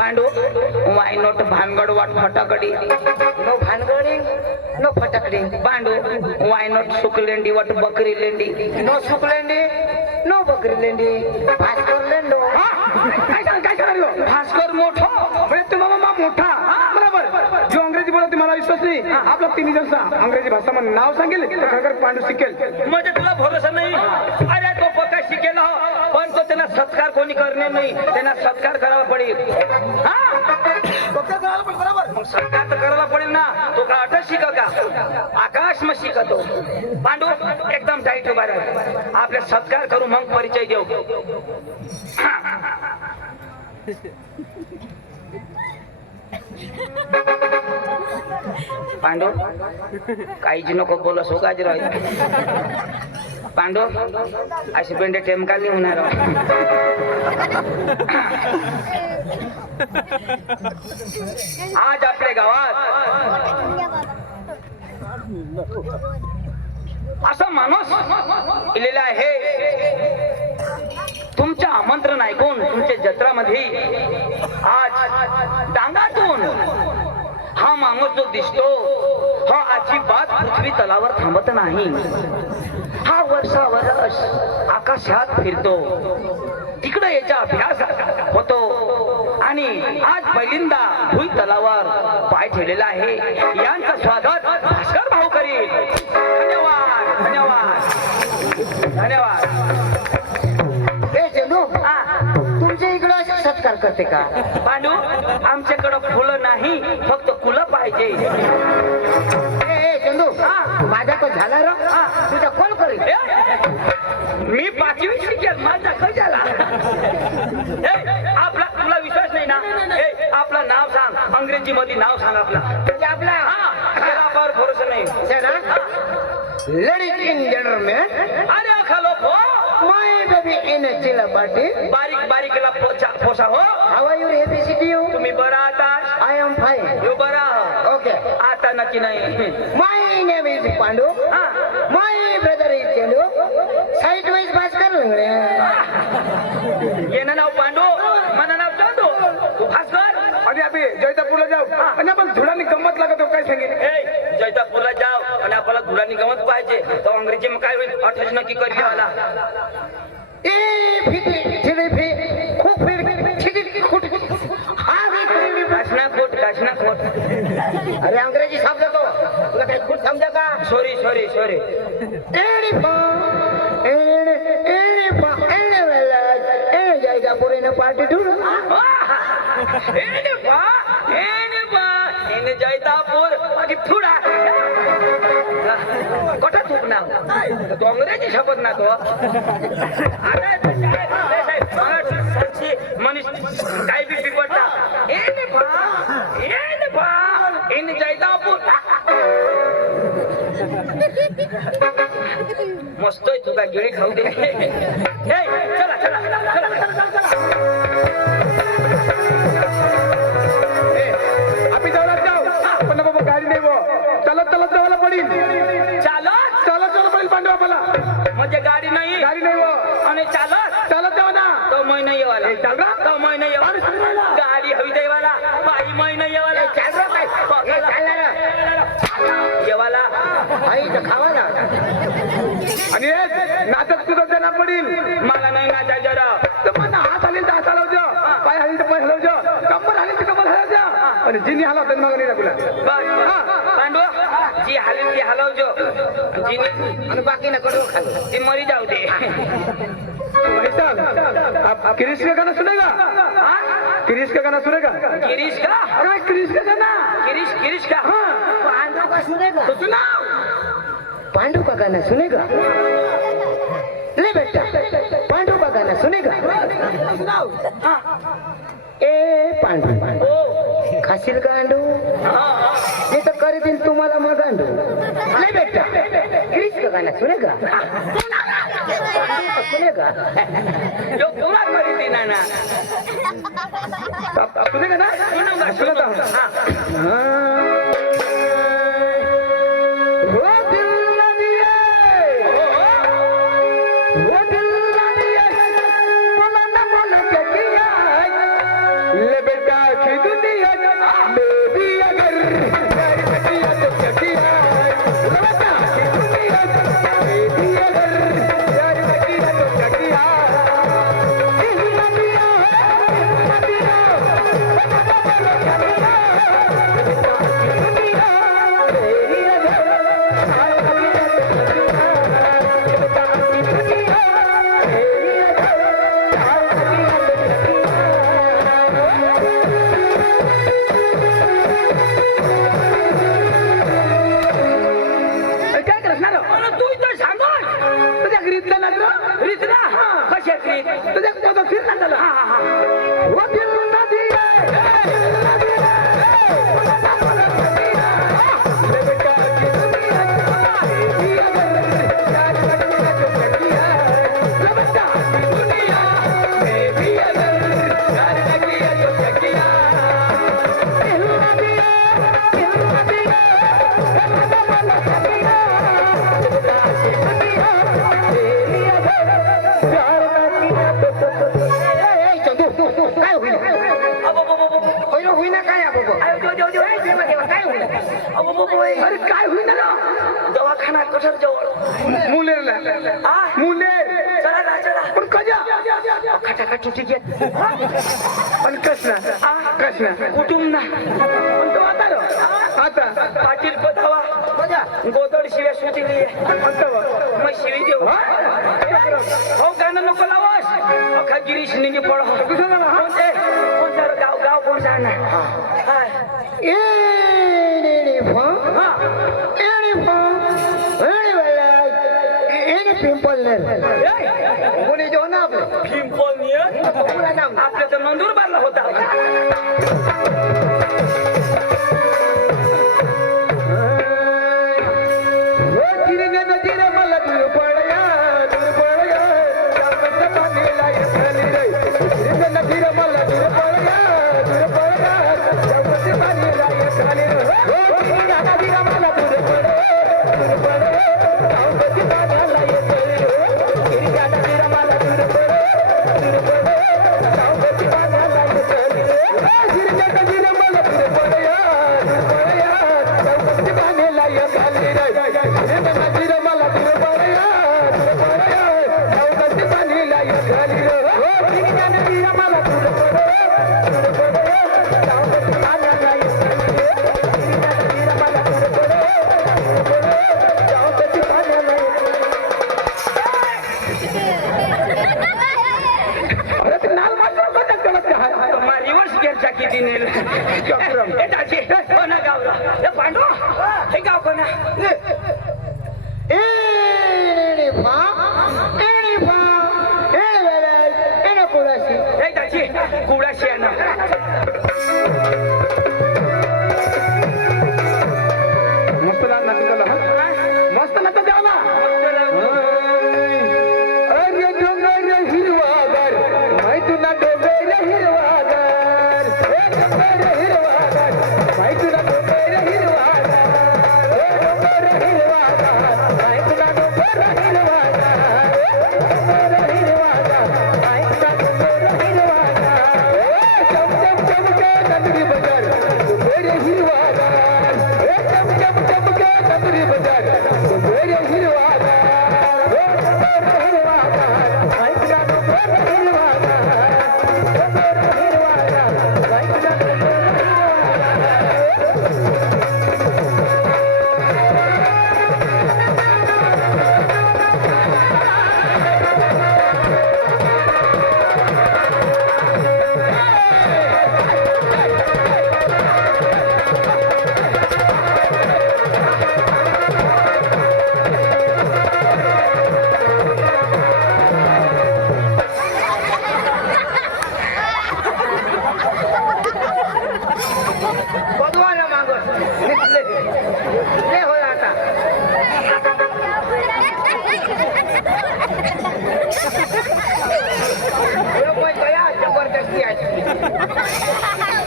Pandu why not भानगड वाट फटाकडी no भानगडी नो फटाकडी. पांडू वाय नॉट सुकलेंडी वाट बकरी लेंडी नो सुकलेंडी नो बकरी लेंडी. भास्कर लेंडो. काय करायला भास्कर मोठो म्हणजे तो मामा मोठा बरोबर. जो अंग्रेजी बोलत मला विश्वास नाही. आपला तिन्ही जण अंग्रेजी भाषा मध्ये नाव सांगेल तर खरं पांडू शिकेल. म्हणजे तुला भरोसा नाही. अरे तो पक्का शिकेल हो पण तो त्यांना सत्कार कोणी करणे नाही. त्यांना सत्कार करावा पडेल. मग सत्कार तर करायला पडेल ना. तो का अटक शिका का आकाश मग शिकतो. पांडू एकदम टाईट उभा राहा. आपल्या सत्कार करू मग परिचय देऊ. पांडू काहीच नको बोलस हो गाजराव. पांडू अशी बेंडे टेमकाल नाही होणार. आज आपल्या गावात असा माणूस इलेला आहे. तुमचं आमंत्रण ऐकून तुमच्या जत्रामध्ये आज डांगातून हा माणूस जो दिसतो हा अजिबात पृथ्वी तलावर थांबत नाही. हा वर्षावर आकाशात फिरतो. तिकडे याचा अभ्यास होतो आणि आज पहिल्यांदा भुई तलावर पाय ठेवलेला आहे. यांचं स्वागत भास्कर भाऊ करील. धन्यवाद धन्यवाद धन्यवाद. तुमच्या इकडं सत्कार करते का पांडू? आमच्याकडं फुलं नाही फक्त कुलं पाहिजे. चंदू माझा तो झाला रा. तुझा कोण करेल? मी 5वी शिकेल माझा कशाला? आपला तुला विश्वास नाही ना? आपलं नाव सांग. अंग्रेजी मध्ये नाव सांग आपला. आपला आपल्यावर भरोसा नाही. Ladies and gentlemen. अरे खालो माय बेबी इन चिला पार्टी. बारीक बारीकला पोसा हो. How are you A B C D you? तुम्ही बरा आता? I am fine. यो बरा हो. ओके. आता नक्की नाही. My name is Pandu. My brother is Chandu. Side wise Bhaskar Langde. येणं नाव पांडू मला नाव चांदू. तू भास्कर. आणि आम्ही जैतापूरला जाऊ आणि आपण धुळानी गंमत लागतो काय सांगेल. जैतापूरला जाऊ आणि आपल्याला धुळानी गमत पाहिजे. तो अंग्रेजी मग काय होईल 28 नक्की करी मला. ए फिटी थिडी फी खूप फिटी खूट. हा फिटी काशना खोट. अरे अंग्रेजी शब्द तो तुला काही खूप समजा का? Sorry sorry sorry. एडी पा एडी पा एडी वेला ए जायगा पुरेने पार्टी टू. एने जैतापूर आणि थोडा कोठा थूक ना. तो अंग्रेजी शपथ ना तो. मनीष काय बी बिघडता. एने जैतापूर मस्त आहे. तुला गिळी खाऊ दे. चला चला चला. गाडी नाही चालत चालत जायला पडेल. चालत चालत चालत पडेल पांडू आम्हाला. म्हणजे गाडी नाही. गाडी नाही आणि चालत चालत जाऊ ना. तो मै नाही येवाला. चाल रा. तो मै नाही येवाला. गाडी हवी देवाला. बाई मै नाही येवाला. येवाला आई तर खावा ना. आणि नाटक सुद्धा त्यांना पडेल. मला नाही नाचा जरा. तर मला हात आले तर हात हलवજો. पाय हल्ली तर पाय हलवજો. कंबर हल्ली तर कंबर हलवજો. आणि जिनी हलवतात मग नाही तुला. बस पांडू जी हलेल ती हलवजो. जिनी आणि बाकी ना कडू खालो. ती मरी जाऊ दे. भाई साहब आप क्रिश का गाना सुनेगा? क्रिश का गाना सुनेगा? गिरीश का? अरे क्रिश का गाना. गिरीश का? पांडू का सुनेगा? तो सुनाओ. पांडू का गाना सुनेगा? ले बेटा पांडू का गाना सुनेगा? ए पांडू खाशील गांडू. मी तर करी देईन तुम्हाला मग गांडू. ले बेटा क्रिश का गाना सुनेगा? सुनेगा? जो पूरा करी दी ना ना. सुनेगा ना? सुनूंगा सुनता हूँ. वो दिल ना दिए. वो दिल ना दिए. बोला ना क्या किया. ले बेटा की दुनिया में भी अगर प्यार सकिया तो सकिया लबता की दुनिया में भी अगर प्यार सकिया तो सकिया काय करणार अरे तू तर सांग तुझ्या घरीतला ना रीत ना कशात रीत तुझ्या कोणता फिरला त्याला हा हा हा वो दिल नदी काय होईल होईना काय अरे काय होईना ना दवाखाना कठोर जवळ मुलेरला आ मुलेर चला ना चला पण कजा खटाखट तुटी घेत पण कसना कसना कुटुंब ना पण तो आता रो आता पाटील पदावा कजा गोदड शिव्या सुचली आता मग शिवी देऊ हो गाणं नको लावास अखा गिरीश निघे पड कोणता गाव गाव कोण जाणार पिंपल कोणी जो ना आपलं पिंपल आपल्या तर नंदुरबारला होता रिवर्स गेअरच्या किती नेल गाव पांडू हे गाव कोणा कुडाशी आहे ना मस्त ना मस्त ना तर द्या ना अरे डोंगर हिरवागार माहिती ना डोंगर हिरवागार डोंगर हिरवागार माहिती ना डोंगर हिरवागार डोंगर हिरवागार माहिती ना डोंगर हिरवागार डोंगर हिरवागार माहिती ना डोंगर हिरवागार चम चम चमके नंदी बजार डोंगर हिरवागार चम चम चमके नंदी बजार डोंगर हिरवागार बदवायला मागत होय आता जबरदस्ती आहे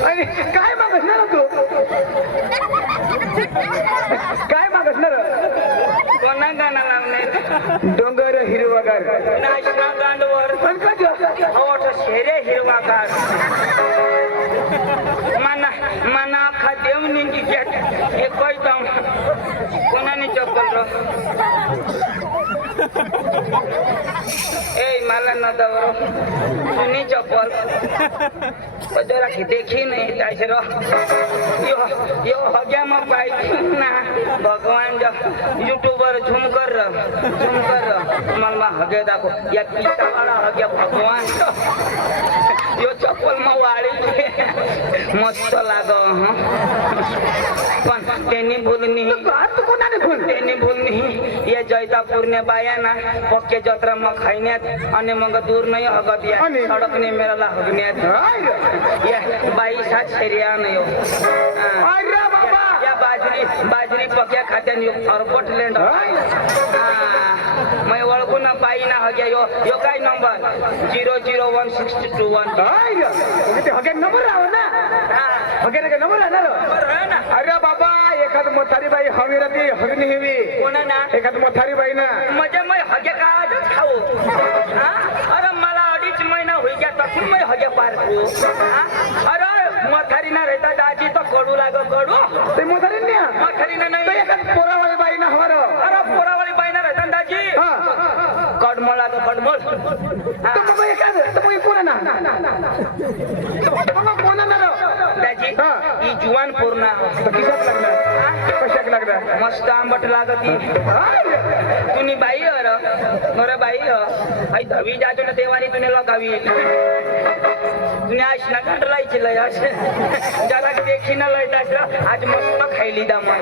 आणि काय मागसणार तू काय मागसणार कोणा गाणं लावणार डोंगर हिरवागार नाशना गांडवर पण का शेरे हिरवागार निघी हे काही जाऊन कोणाने चप्पल र ए मला न दवरो सुनी चप्पल जरा की देखी नहीं ताइसे रो यो हग्या में पाई ना भगवान जो यूट्यूबर झूम कर मल में हगे दाखो या पीता वाला हग्या भगवान यो चप्पल में वाली मस्त लागो पण तेनी भूलनी तेनी भूलनी ये जैतापुर ने बाया ना पक्के जत्रा में खाइण्यात आणि मग दूर नाही हगत या सडक ने मेला हगण्यात ये बाई सात शरिया नाही हो अरे बाबा या बाजरी पक्या खात्यान यो अरपट लेंड मैं ओळखू ना बाई ना हग्या यो काय नंबर 001621 ते हगे नंबर राव ना हगे का नंबर राहणार अरे बाबा एखाद मोठारी बाई हवी राहते हवी हेवी कोणा ना एखाद मोठारी बाई ना म्हणजे मैं हग्या का आजच खाऊ अरे मला 2.5 महिना होई गया तसून मैं हग्या पारतो अरे मथारी ना रहता दाजी तो कडू लागो कडू ते मोठारी न्या मथारी ना नाही एखाद पोरावाळी बाई ना हवार अरे पोरावाली बाई ना रहता दाजी कडमळ लागो कडमळ तो मग एखाद तो मग कोण ना मग कोण ना दाजी ही जुवान पूर्ण किशात लागला कशाक लागला मस्त आंबट लागती तुनी बाई अर नरे बाई आई धवी जाजो ना देवानी तुने लगावी तुने आज ना कंट्रोलायची लय असे जरा देखी ना लय आज मस्त खायली दामा